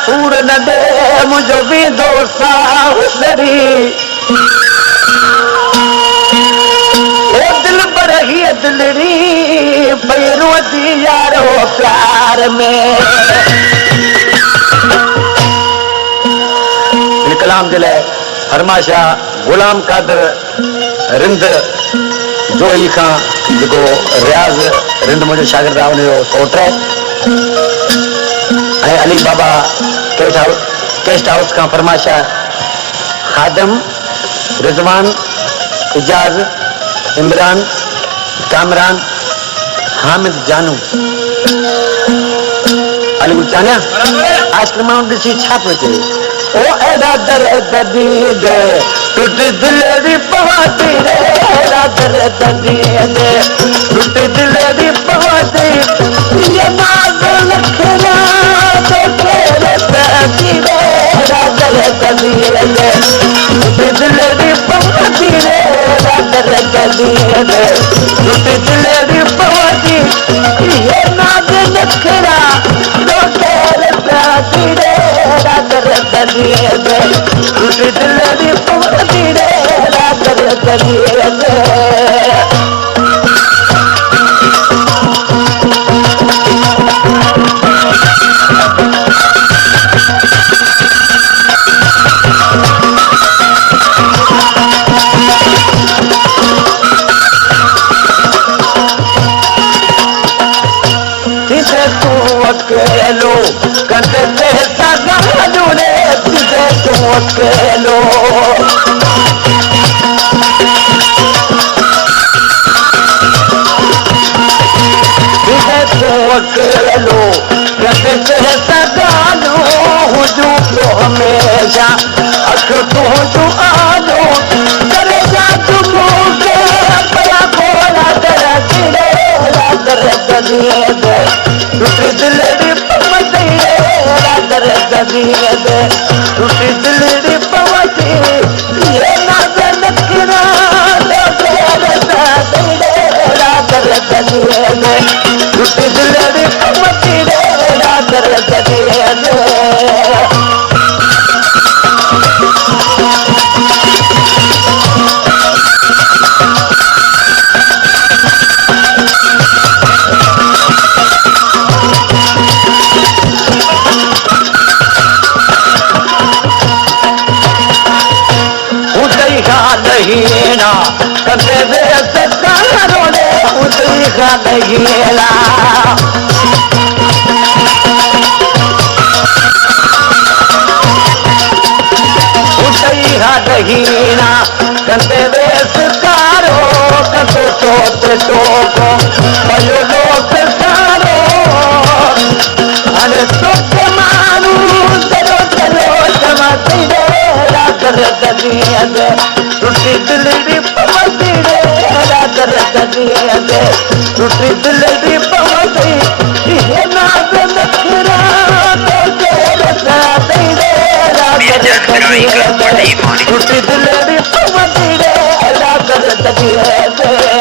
सूर न दे मुझो भी दोसा हुसरी ओ दिल पर ही दिलरी पैरों दी यारो प्यार में कलाम दिले फरमाशा गुलाम कादर रिंद जोई खां जो रियाज रिंद मुझे शागिर्द उन सोट है अली बाबा गेस्ट हाउस का फरमाशा खादम रिजवान इजाज इमरान कामरान हामिद जानू अली गुचाना आश्रमा दिसी छाप चे ओ एदा दर्द दी दे टूट दिल दी पवाती रे एदा दर्द दी दे टूट दिल दी पवाती ये नाज लखना तो तेरे पति रे एदा दर्द दी दे टूट दिल दी पवाती रे एदा दर्द दी दे टूट दिल दी पवाती ये नाज लखना तो तेरे पति रे एदा दर्द दी दे टूट दिल दी पवाती रे एदा दर्द दी दे अकेलो कंधे पे सगानो रे तुझे तू अकेलो तुझे तू अकेलो कंधे पे सगानो हुजू तो हमेशा अख तो तू आनो करेगा तू मुझे बड़ा बोला कर दिले दर दिए दे टूटी दिल दी पवती रे दर्द दी दे टूटी दिल दी पवती ये नाज नखरा तो तेरे साथ रे दर्द दी दे टूटी दिल दी पवती रे दर्द दी दे नहीना कदे वे सकारो ने उतरी का नहीला उतरी का नहीना कदे वे सकारो कदे तोते टोको भयो लोक सारो अरे तोते मानू चलो चलो समाती रे दर्द दी दे टूटी दिल दी पवती रे दर्द दी दे टूटी दिल दी पवती ये नाज नखरा तो तेरे साथ रे दर्द दी दे टूटी दिल दी पवती रे दर्द दी दे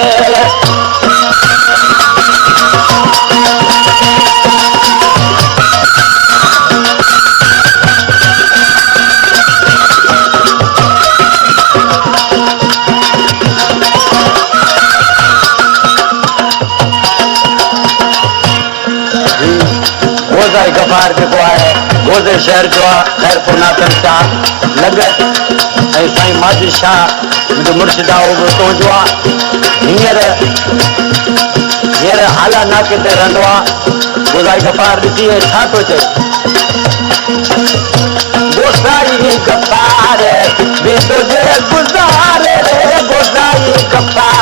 गफार जो है गोजे शहर जो खैर पुनातन शाह लगत ऐं साईं माजी शाह मुंहिंजो मुर्शिदा उहो तो जो हींअर हाला नाके ते रहंदो आहे गोज़ाई गफार ॾिसी छा थो चए गोज़ाई गफार वेंदो जे गुज़ारे रे गोज़ाई गफार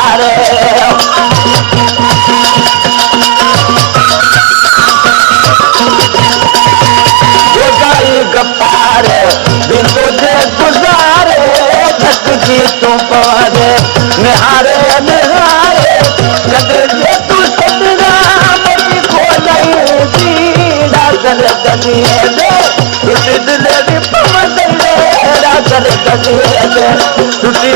दे दे टूटी